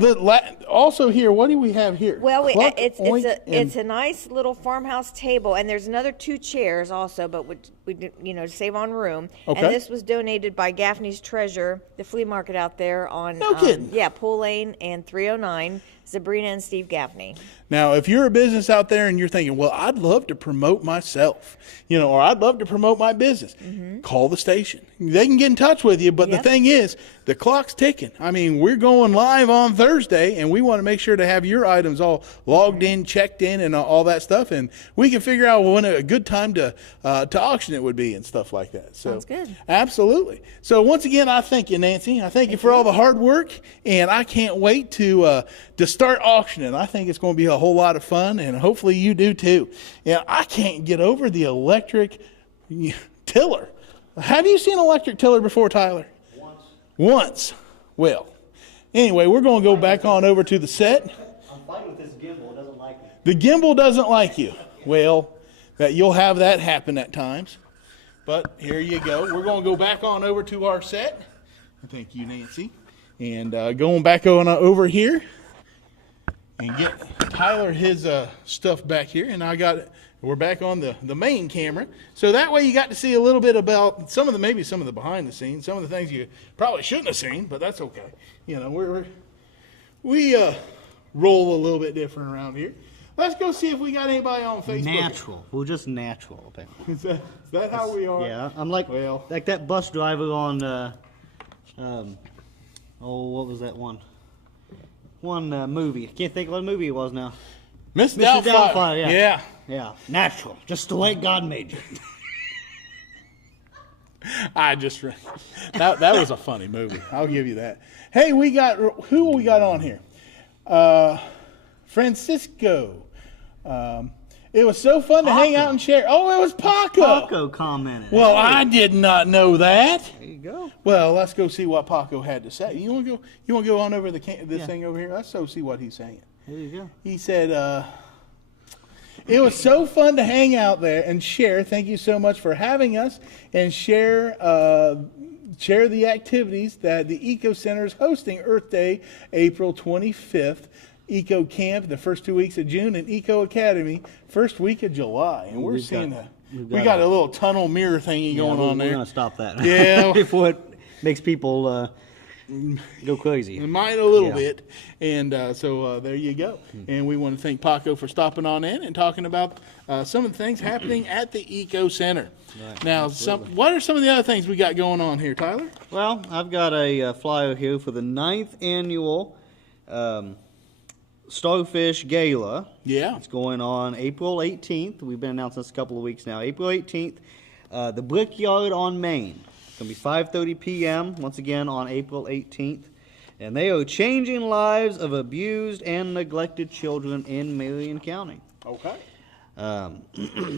also here, what do we have here? Well, Cluck, it's oink, a nice little farmhouse table, and there's another 2 chairs also, but we did, to save on room. Okay. And this was donated by Gaffney's Treasure, the flea market out there on No kidding. Pool Lane and 309. Sabrina and Steve Gaffney. Now, if you're a business out there and you're thinking, well, I'd love to promote myself, or I'd love to promote my business, call the station. They can get in touch with you, but the thing is, the clock's ticking. I mean, we're going live on Thursday, and we want to make sure to have your items all logged in, checked in, and all that stuff, and we can figure out when a good time to auction it would be and stuff like that. So, Sounds good. Absolutely. So once again, I thank you, Nancy. I thank you for all the hard work, and I can't wait to start auctioning. I think it's going to be a whole lot of fun, and hopefully you do too. Yeah, I can't get over the electric tiller. Have you seen an electric tiller before, Tyler? Once. Well, anyway, we're going to go back on over to the set. I'm fighting with this gimbal. It doesn't like me. The gimbal doesn't like you. Well, that you'll have that happen at times. But here you go. We're going to go back on over to our set. Thank you, Nancy. And going back on over here and get Tyler his stuff back here. And we're back on the main camera. So that way you got to see a little bit about maybe some of the behind the scenes, some of the things you probably shouldn't have seen, but that's okay. We roll a little bit different around here. Let's go see if we got anybody on Facebook. Natural. We're just natural, apparently. Is that how we are? Yeah, I'm like that bus driver on, what was that one? One movie. I can't think of what movie it was now. Mr. Mr. Doubtfire. Doubtfire, Yeah. Yeah, natural. Just the way God made you. That was a funny movie. I'll give you that. Hey, who we got on here? Francisco. It was so fun to hang out and share. Oh, it was Paco. Paco commented. Well, I did not know that. There you go. Well, let's go see what Paco had to say. You want to go on over this thing over here? Let's go see what he's saying. There you go. He said, it was so fun to hang out there and share. Thank you so much for having us and share the activities that the Eco Center is hosting. Earth Day, April 25th. Eco Camp, the first 2 weeks of June, and Eco Academy, first week of July. And we got a little tunnel mirror thingy going on there. We're going to stop that. Yeah. Before it makes people go crazy. It might a little bit. And so there you go. And we want to thank Paco for stopping on in and talking about some of the things happening at the Eco Center. Right, now, what are some of the other things we got going on here, Tyler? Well, I've got a flyer here for the 9th annual Starfish Gala. Yeah. It's going on April 18th. We've been announcing this a couple of weeks now. April 18th, the Brickyard on Main. It's going to be 5:30 p.m. once again on April 18th. And they are changing lives of abused and neglected children in Marion County. Okay.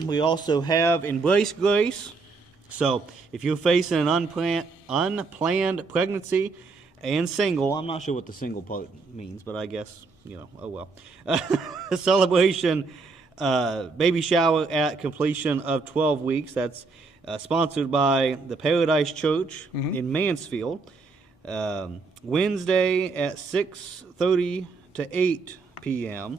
We also have Embrace Grace. So if you're facing an unplanned pregnancy and single, I'm not sure what the single part means, but I guess, oh well. A celebration baby shower at completion of 12 weeks. That's sponsored by the Paradise Church in Mansfield. Wednesday at 6:30 to 8 p.m.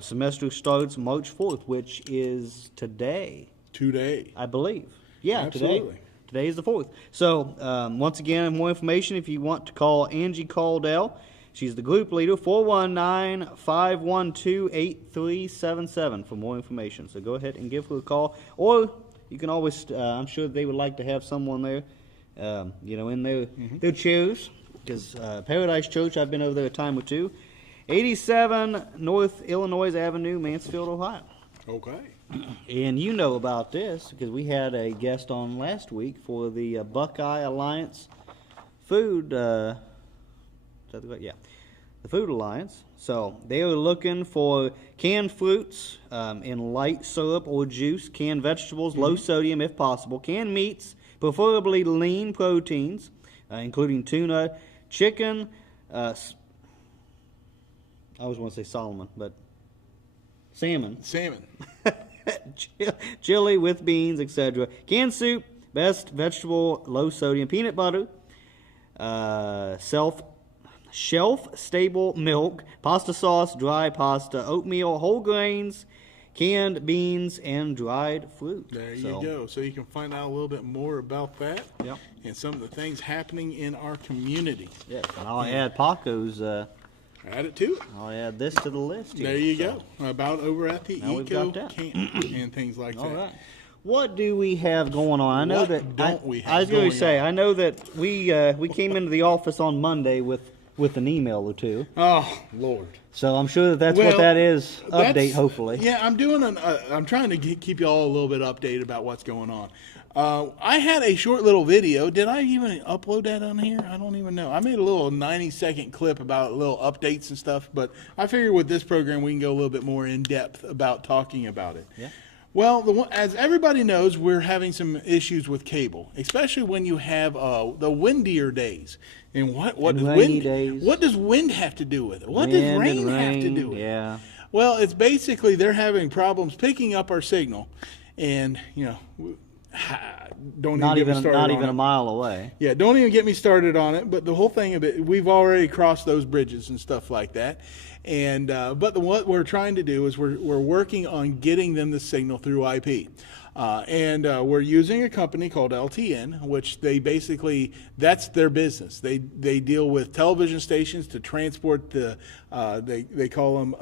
Semester starts March 4th, which is today. Today. I believe. Yeah, Absolutely. today. Today is the 4th. So, once again, more information if you want to call Angie Caldell. She's the group leader, 419-512-8377 for more information. So go ahead and give her a call. Or you can always, I'm sure they would like to have someone there, in their chairs. Because Paradise Church, I've been over there a time or two. 87 North Illinois Avenue, Mansfield, Ohio. Okay. And you know about this because we had a guest on last week for the Buckeye Alliance Food. The Food Alliance. So they are looking for canned fruits in light syrup or juice, canned vegetables, low sodium if possible, canned meats, preferably lean proteins, including tuna, chicken. I always want to say Solomon, but salmon. Chili with beans, etc. Canned soup, best vegetable, low sodium, peanut butter, shelf stable milk, pasta sauce, dry pasta, oatmeal, whole grains, canned beans and dried fruit. There you go. So you can find out a little bit more about that. Yep. And some of the things happening in our community. Yes, and I'll add Paco's. Add it to it. I'll add this to the list here. There you go. About over at the Now we've Eco got that. Camp and things like All that. right. What do we have going on? I know What that don't we have I was going going to say on? I know that we came into the office on Monday with an email or two. Oh, Lord. So I'm sure that's Well, what that is. Update, that's- hopefully. Yeah, I'm doing I'm trying to keep you all a little bit updated about what's going on. I had a short little video. Did I even upload that on here? I don't even know. I made a little 90-second clip about little updates and stuff, but I figure with this program we can go a little bit more in depth about talking about it. Yeah. Well, as everybody knows, we're having some issues with cable, especially when you have the windier days. And what And does rainy wind? days. What does wind have to do with it? What Wind does and rain have to rain, do with it? yeah. Well, it's basically they're having problems picking up our signal, and don't Not even get me even started not on even it. a mile away. Yeah, don't even get me started on it. But the whole thing of it, we've already crossed those bridges and stuff like that. And but what we're trying to do is we're working on getting them the signal through IP. And we're using a company called LTN, which they basically, that's their business. They deal with television stations to transport the, they call them,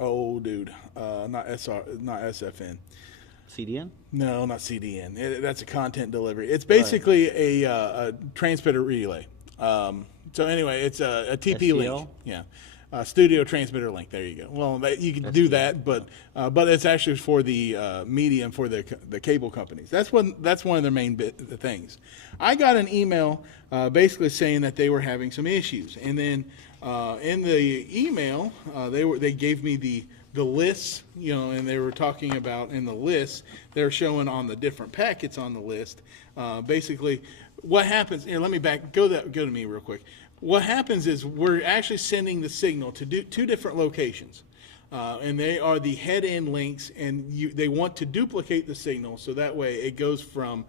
not SFN. CDN? No, not CDN. That's a content delivery. It's basically a transmitter relay. So anyway, it's a TP STL? link. Yeah. Studio transmitter link. There you go. Well, you can do that, but it's actually for the medium for the cable companies. That's one of their main things. I got an email basically saying that they were having some issues, and then in the email they gave me the lists, and they were talking about in the list they're showing on the different packets on the list. Basically, what happens? Here, let me go to me real quick. What happens is we're actually sending the signal to two different locations, and they are the head-end links, and they want to duplicate the signal so that way it goes from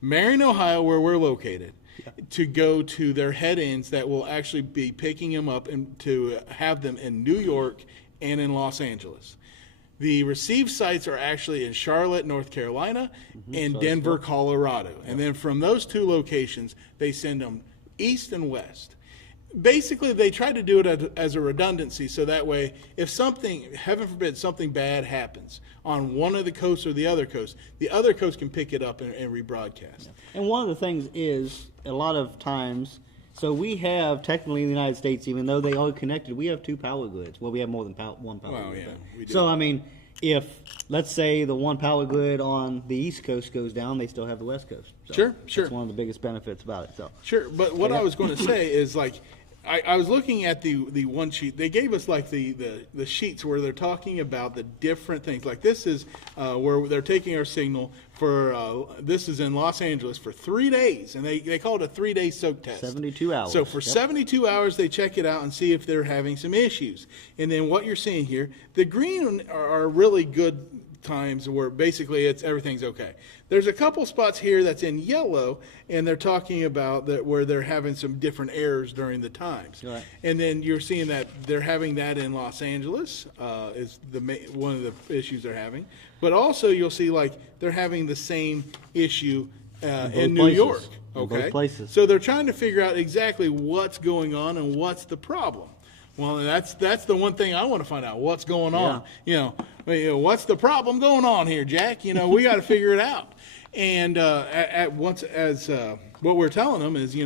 Marion, Ohio, where we're located, to go to their head-ends that will actually be picking them up and to have them in New York and in Los Angeles. The receive sites are actually in Charlotte, North Carolina, and Denver, Colorado. And then from those two locations, they send them east and west. Basically, they try to do it as a redundancy, so that way, if something, heaven forbid, something bad happens on one of the coasts or the other coast can pick it up and rebroadcast. And one of the things is, a lot of times, so we have, technically in the United States, even though they are connected, we have two power grids. Well, we have more than one power Well, grid. yeah, we do. So, I mean, if, let's say, the one power grid on the East Coast goes down, they still have the West Coast. So Sure. That's one of the biggest benefits about it. So. Sure, but what I was going to say is, like, I was looking at the one sheet. They gave us like the sheets where they're talking about the different things. Like this is where they're taking our signal for, this is in Los Angeles for 3 days, and they call it a 3-day soak test. 72 hours. So for 72 hours, they check it out and see if they're having some issues. And then what you're seeing here, the green are really good times where basically everything's okay. There's a couple spots here that's in yellow, and they're talking about that where they're having some different errors during the times. Right. And then you're seeing that they're having that in Los Angeles is one of the issues they're having. But also you'll see like they're having the same issue in New places. York. In Okay. both places. So they're trying to figure out exactly what's going on and what's the problem. Well, that's the one thing I want to find out. What's going on? What's the problem going on here, Jack? We got to figure it out. And what we're telling them is,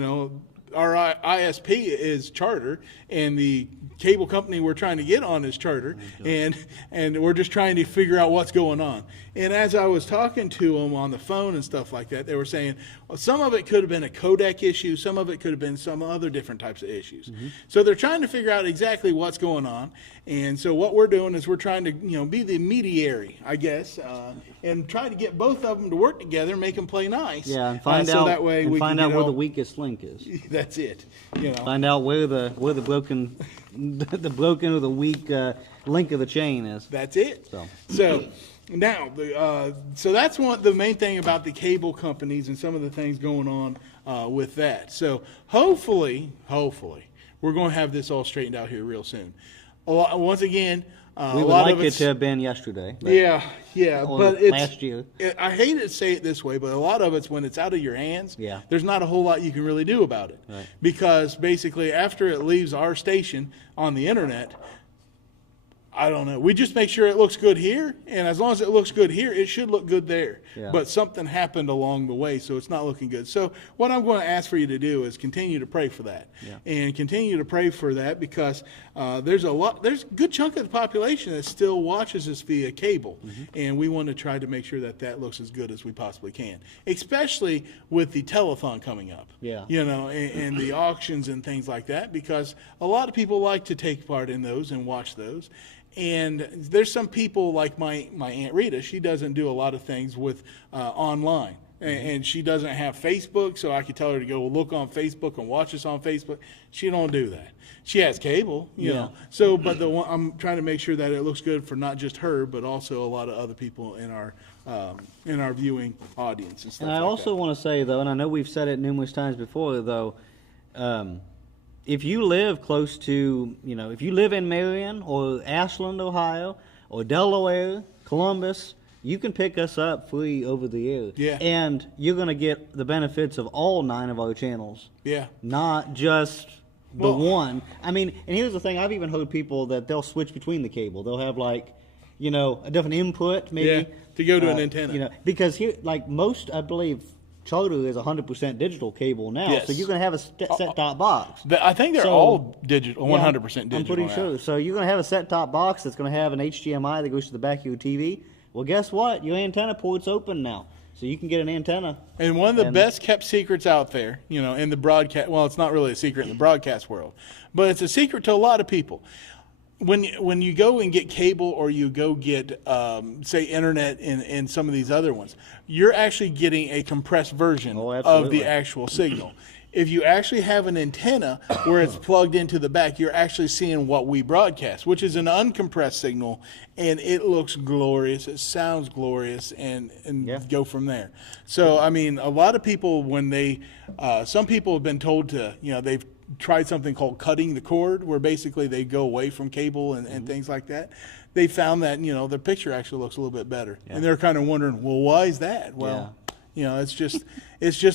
our ISP is Charter, and the cable company we're trying to get on is Charter, and we're just trying to figure out what's going on. And as I was talking to them on the phone and stuff like that, they were saying, well, some of it could have been a codec issue, some of it could have been some other different types of issues. So they're trying to figure out exactly what's going on. And so what we're doing is we're trying to, be the mediary, I guess, and try to get both of them to work together, make them play nice. Yeah, and find so out, that way we find can out get where all- the weakest link is. That's it. Find out where the broken the broken or the weak link of the chain is. That's it. So Now, so that's the main thing about the cable companies and some of the things going on with that. So hopefully, we're going to have this all straightened out here real soon. once again, We a would lot like of it it's, to have been yesterday. But yeah, or but it's last year. I hate to say it this way, but a lot of it's when it's out of your hands. Yeah. There's not a whole lot you can really do about it, Right. because basically after it leaves our station on the internet, I don't know. We just make sure it looks good here, and as long as it looks good here, it should look good there. Yeah. But something happened along the way, so it's not looking good. So what I'm going to ask for you to do is continue to pray for that, and continue to pray for that, because there's a good chunk of the population that still watches us via cable, and we want to try to make sure that that looks as good as we possibly can, especially with the telethon coming up. Yeah. You know, and the auctions and things like that, because a lot of people like to take part in those and watch those. And there's some people like my Aunt Rita, she doesn't do a lot of things with online. And she doesn't have Facebook, so I could tell her to go look on Facebook and watch us on Facebook. She don't do that. She has cable, you know. So, but I'm trying to make sure that it looks good for not just her, but also a lot of other people in our viewing audience and stuff. And I like also want to say, though, and I know we've said it numerous times before, though, if you live close to, if you live in Marion or Ashland, Ohio, or Delaware, Columbus, you can pick us up free over the air. Yeah. And you're going to get the benefits of all 9 of our channels. Yeah. Not just the one. I mean, and here's the thing. I've even heard people that they'll switch between the cable. They'll have a different input maybe. Yeah, to go to an antenna. Because here, like most, I believe, Charter is 100% digital cable now, Yes. so you're going to have a set-top box. I think they're all digital, 100% digital. I'm pretty now. sure. So you're going to have a set-top box that's going to have an HDMI that goes to the back of your TV. Well, guess what? Your antenna port's open now, so you can get an antenna. And one of the best kept secrets out there, in the broadcast, well, it's not really a secret in the broadcast world, but it's a secret to a lot of people. When you go and get cable, or you go get, say, internet in some of these other ones, you're actually getting a compressed version of the actual signal. If you actually have an antenna where it's plugged into the back, you're actually seeing what we broadcast, which is an uncompressed signal, and it looks glorious, it sounds glorious, and go from there. So, I mean, a lot of people, when some people have been told to, they've tried something called cutting the cord, where basically they go away from cable and things like that. They found that, their picture actually looks a little bit better. Yeah. And they're kind of wondering, well, why is that? Well, it's just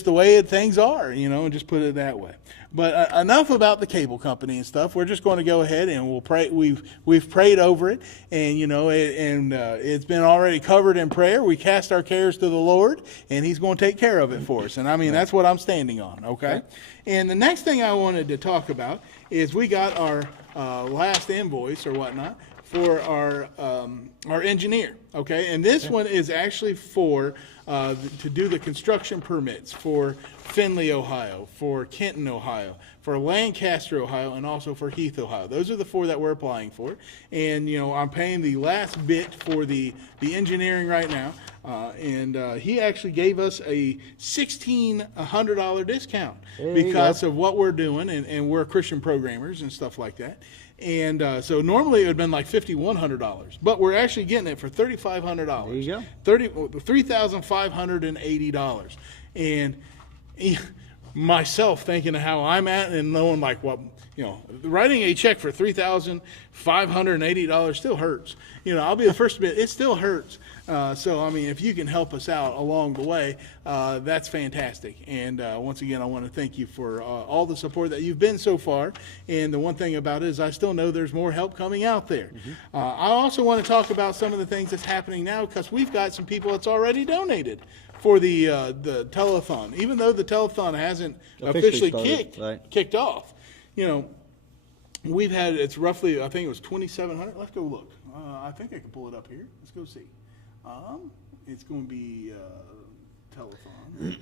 the way things are, and just put it that way. But enough about the cable company and stuff. We're just going to go ahead and we'll pray. We've prayed over it, and it's been already covered in prayer. We cast our cares to the Lord, and He's going to take care of it for us. And I mean, that's what I'm standing on. Okay. And the next thing I wanted to talk about is we got our last invoice or whatnot for our engineer. Okay, and this one is actually for to do the construction permits for Findlay, Ohio, for Kenton, Ohio, for Lancaster, Ohio, and also for Heath, Ohio. Those are the 4 that we're applying for. And, I'm paying the last bit for the engineering right now. And he actually gave us a $1,600 discount because of what we're doing, and we're Christian programmers and stuff like that. And so normally it would have been like $5,100, but we're actually getting it for $3,500. There you go. $3,580. And myself thinking of how I'm at, and knowing writing a check for $3,580 still hurts. I'll be the first to admit it still hurts. So, I mean, if you can help us out along the way, that's fantastic. And once again, I want to thank you for all the support that you've been so far. And the one thing about it is I still know there's more help coming out there. I also want to talk about some of the things that's happening now, because we've got some people that's already donated for the telethon. Even though the telethon hasn't officially kicked off, we've had, it's roughly, I think it was 2,700. Let's go look. I think I can pull it up here. Let's go see. It's going to be telethon.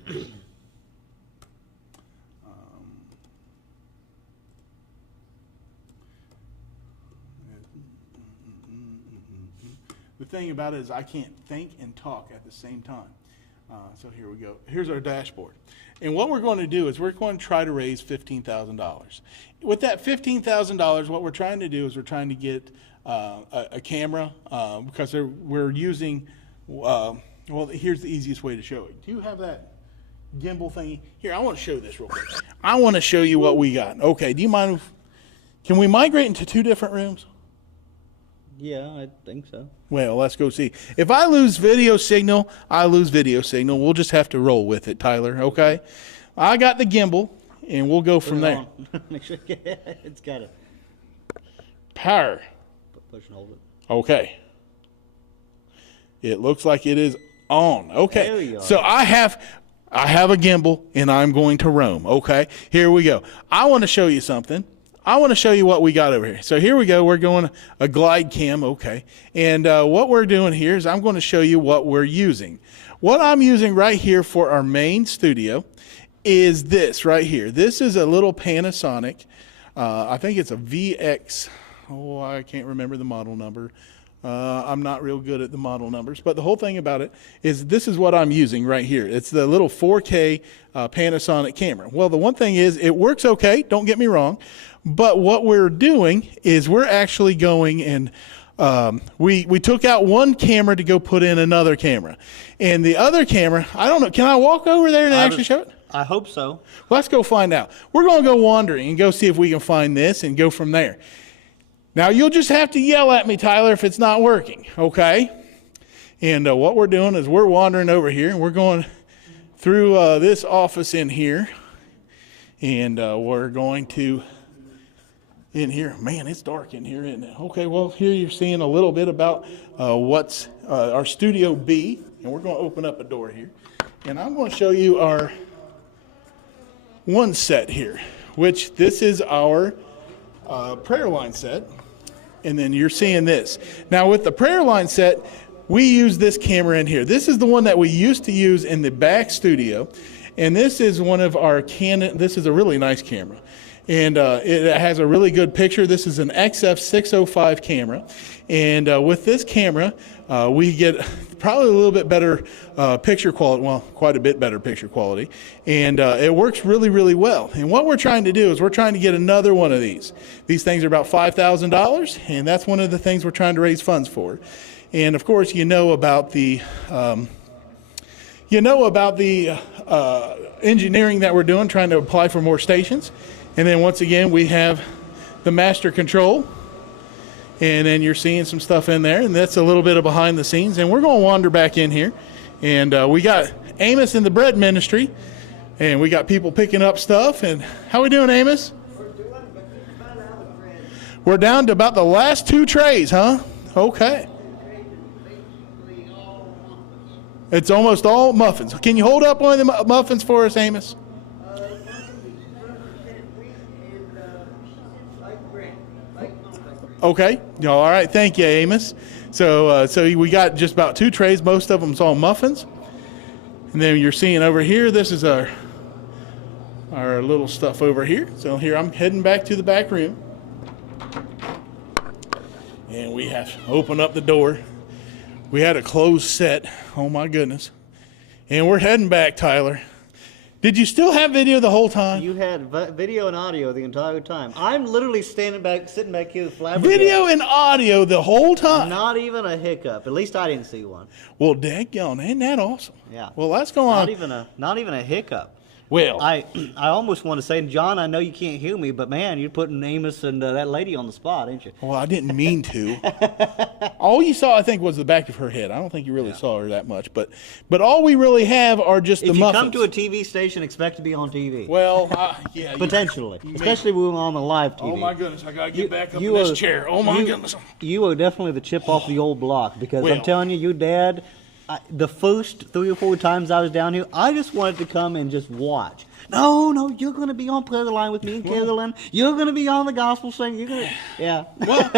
The thing about it is I can't think and talk at the same time. So here we go. Here's our dashboard. And what we're going to do is we're going to try to raise $15,000. With that $15,000, what we're trying to do is we're trying to get a camera, because we're using, well, here's the easiest way to show it. Do you have that gimbal thingy? Here, I want to show this real quick. I want to show you what we got. Okay, do you mind can we migrate into 2 different rooms? Yeah, I think so. Well, let's go see. If I lose video signal, I lose video signal. We'll just have to roll with it, Tyler, okay? I got the gimbal, and we'll go from there. Make sure it's got it. Power. Push and hold it. Okay. It looks like it is on. There Okay. we go. So I have a gimbal, and I'm going to roam. Okay. Here we go. I want to show you something. I want to show you what we got over here. So here we go. We're going a glide cam. Okay. And what we're doing here is I'm going to show you what we're using. What I'm using right here for our main studio is this right here. This is a little Panasonic. I think it's a VX. Oh, I can't remember the model number. I'm not real good at the model numbers, but the whole thing about it is this is what I'm using right here. It's the little 4K Panasonic camera. Well, the one thing is it works okay, don't get me wrong, but what we're doing is we're actually going and we took out one camera to go put in another camera. And the other camera, I don't know, can I walk over there and actually show it? I hope so. Let's go find out. We're going to go wandering and go see if we can find this and go from there. Now, you'll just have to yell at me, Tyler, if it's not working, okay? And what we're doing is we're wandering over here, and we're going through this office in here. And we're going to, in here, man, it's dark in here, isn't it? Okay, well, here you're seeing a little bit about what's our Studio B. And we're going to open up a door here. And I'm going to show you our one set here, which this is our prayer line set. And then you're seeing this. Now with the prayer line set, we use this camera in here. This is the one that we used to use in the back studio. And this is one of our Canon, this is a really nice camera. And it has a really good picture. This is an XF605 camera. And with this camera, we get probably a little bit better picture quality, well, quite a bit better picture quality. And it works really, really well. And what we're trying to do is we're trying to get another one of these. These things are about $5,000, and that's one of the things we're trying to raise funds for. And of course, you know about the engineering that we're doing, trying to apply for more stations. And then once again, we have the master control. And then you're seeing some stuff in there, and that's a little bit of behind the scenes. And we're going to wander back in here. And we got Amos in the bread ministry, and we got people picking up stuff. And how we doing, Amos? We're down to about the last 2 trays, huh? Okay. It's almost all muffins. Can you hold up one of the muffins for us, Amos? Okay. All right. Thank you, Amos. So we got just about 2 trays. Most of them's all muffins. And then you're seeing over here, this is our little stuff over here. So here I'm heading back to the back room. And we have to open up the door. We had a closed set. Oh, my goodness. And we're heading back, Tyler. Did you still have video the whole time? You had video and audio the entire time. I'm literally sitting back here flabbergasted. Video and audio the whole time? Not even a hiccup. At least I didn't see one. Well, daggone, ain't that awesome? Yeah. Well, let's go on. Not even a hiccup. Well, I almost want to say, John, I know you can't hear me, but man, you're putting Amos and that lady on the spot, ain't you? well, I didn't mean to. All you saw, I think, was the back of her head. I don't think you really saw her that much. But all we really have are just the muffins. If you come to a TV station, expect to be on TV. Well, yeah. Potentially. Especially when we're on the live TV. Oh, my goodness. I got to get back up in this chair. Oh, my goodness. You are definitely the chip off the old block because Well. I'm telling you, your dad, the first 3 or 4 times I was down here, I just wanted to come and just watch. No, you're going to be on prayer line with me and Carolyn. You're going to be on the gospel sing. You're going to, yeah. Well,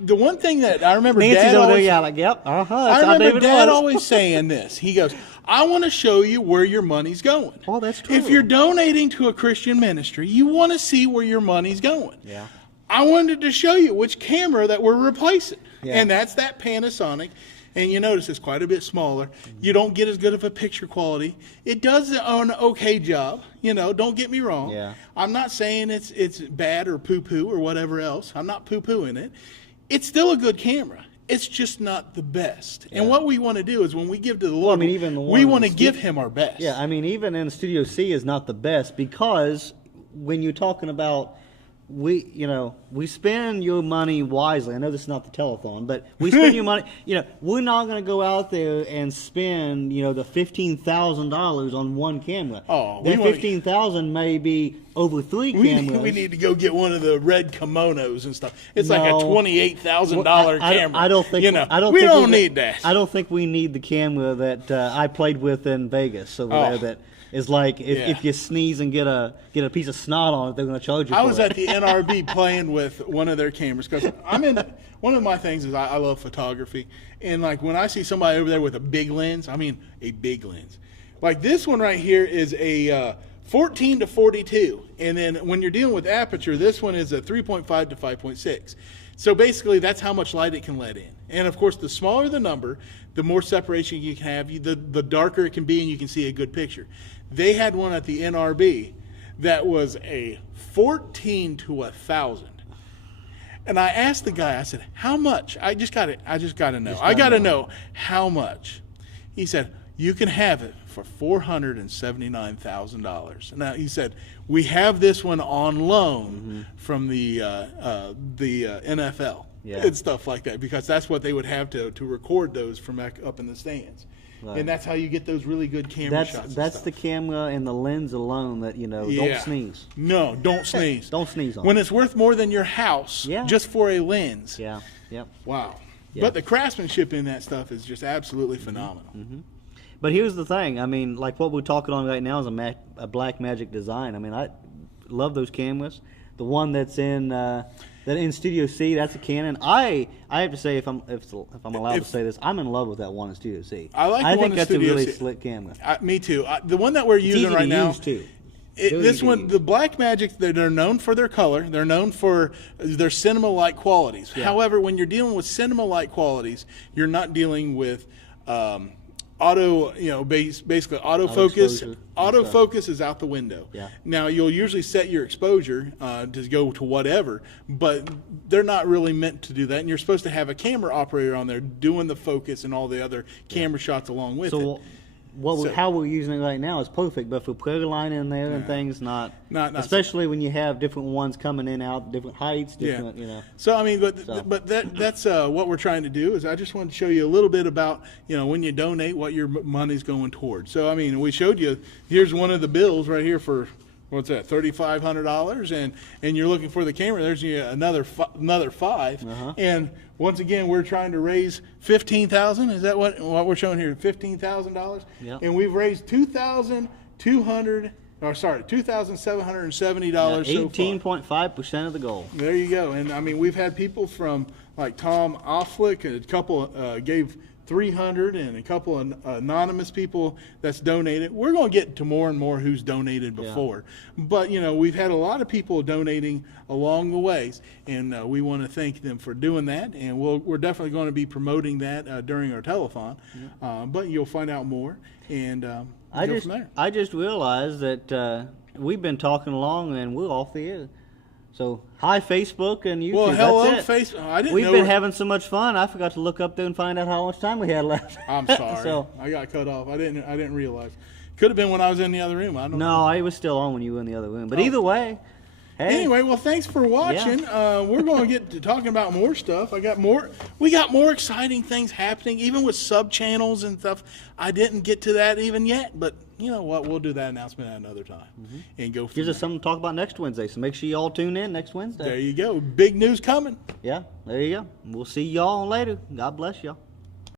the one thing that I remember Nancy's Dad over there always, yelling, yep, I that's how remember David Dad was. always saying this. He goes, I want to show you where your money's going. Oh, that's true. If you're donating to a Christian ministry, you want to see where your money's going. Yeah. I wanted to show you which camera that we're replacing. Yeah. And that's that Panasonic. And you notice it's quite a bit smaller. You don't get as good of a picture quality. It does an okay job. Don't get me wrong. Yeah. I'm not saying it's bad or poo-poo or whatever else. I'm not poo-pooing it. It's still a good camera. It's just not the best. Yeah. And what we want to do is when we give to the Lord, we want to give him our best. Yeah, even in Studio C is not the best because when you're talking about we spend your money wisely. I know this is not the telethon, but we spend your money. We're not going to go out there and spend the $15,000 on one camera. Oh, that $15,000 may be over three cameras. We need to go get one of the red kimonos and stuff. It's like a No. $28,000 camera. I don't think we don't need that. I don't think we need the camera that I played with in Vegas over there. That is like if you sneeze and get a piece of snot on it, they're going to charge you. I for was it. at the NRB playing with one of their cameras because one of my things is I love photography, and like when I see somebody over there with a big lens, I mean a big lens, like this one right here is a 14 to 42, and then when you're dealing with aperture, this one is a 3.5 to 5.6. So basically, that's how much light it can let in. And of course, the smaller the number, the more separation you can have, the darker it can be, and you can see a good picture. They had one at the NRB that was a 14 to 1,000. And I asked the guy, I said, how much? I just got to know. I got to know how much. He said, you can have it for $479,000. Now, he said, we have this one on loan from the NFL and stuff like that, because that's what they would have to record those from up in the stands. Right. And that's how you get those really good camera shots. That's the camera and the lens alone that, don't sneeze. No, don't sneeze. Don't sneeze on when it. it's worth more than your house just for a lens. Yeah, yep. Wow. Yeah. But the craftsmanship in that stuff is just absolutely phenomenal. Mm-hmm. But here's the thing. I mean, like what we're talking on right now is a Black Magic design. I mean, I love those cameras. The one that's in Studio C, that's a Canon. I have to say, if I'm allowed to say this, I'm in love with that one in Studio C. I think that's a really C. slick camera. Me too. The one that we're using right now. Too. This one, the Black Magic, they're known for their color. They're known for their cinema-like qualities. Yeah. However, when you're dealing with cinema-like qualities, you're not dealing with basically autofocus. Autofocus is out the window. Yeah. Now, you'll usually set your exposure to go to whatever, but they're not really meant to do that. And you're supposed to have a camera operator on there doing the focus and all the other camera shots along with it. How we're using it right now is perfect, but for clear line in there and things, not especially when you have different ones coming in out, different heights, different, So I mean, but that's what we're trying to do. Is I just wanted to show you a little bit about when you donate, what your money's going towards. So I mean, we showed you. Here's one of the bills right here for. What's that? $3,500, and you're looking for the camera. There's another five, and once again, we're trying to raise $15,000. Is that what we're showing here? $15,000, and we've raised $2,770 so far. 18.5% of the goal. There you go. And I mean, we've had people from like Tom Offlick, a couple gave $300, and a couple of anonymous people that's donated. We're going to get to more and more who's donated before, but we've had a lot of people donating along the ways, and we want to thank them for doing that. And we're definitely going to be promoting that during our telethon. But you'll find out more, and go from there. I just realized that we've been talking along, and we're off the air. So, hi, Facebook and YouTube. Well, hello, that's it. Facebook. I didn't know. We've been having so much fun. I forgot to look up there and find out how much time we had left. I'm sorry. I got cut off. I didn't realize. Could have been when I was in the other room. I don't know. No, I was still on when you were in the other room. But either way, hey. Anyway, well, thanks for watching. Yeah. We're going to get to talking about more stuff. We got more exciting things happening, even with sub channels and stuff. I didn't get to that even yet, but you know what? We'll do that announcement at another time and go from Gives us there. something to talk about next Wednesday, so make sure you all tune in next Wednesday. There you go. Big news coming. Yeah, there you go. We'll see y'all later. God bless y'all.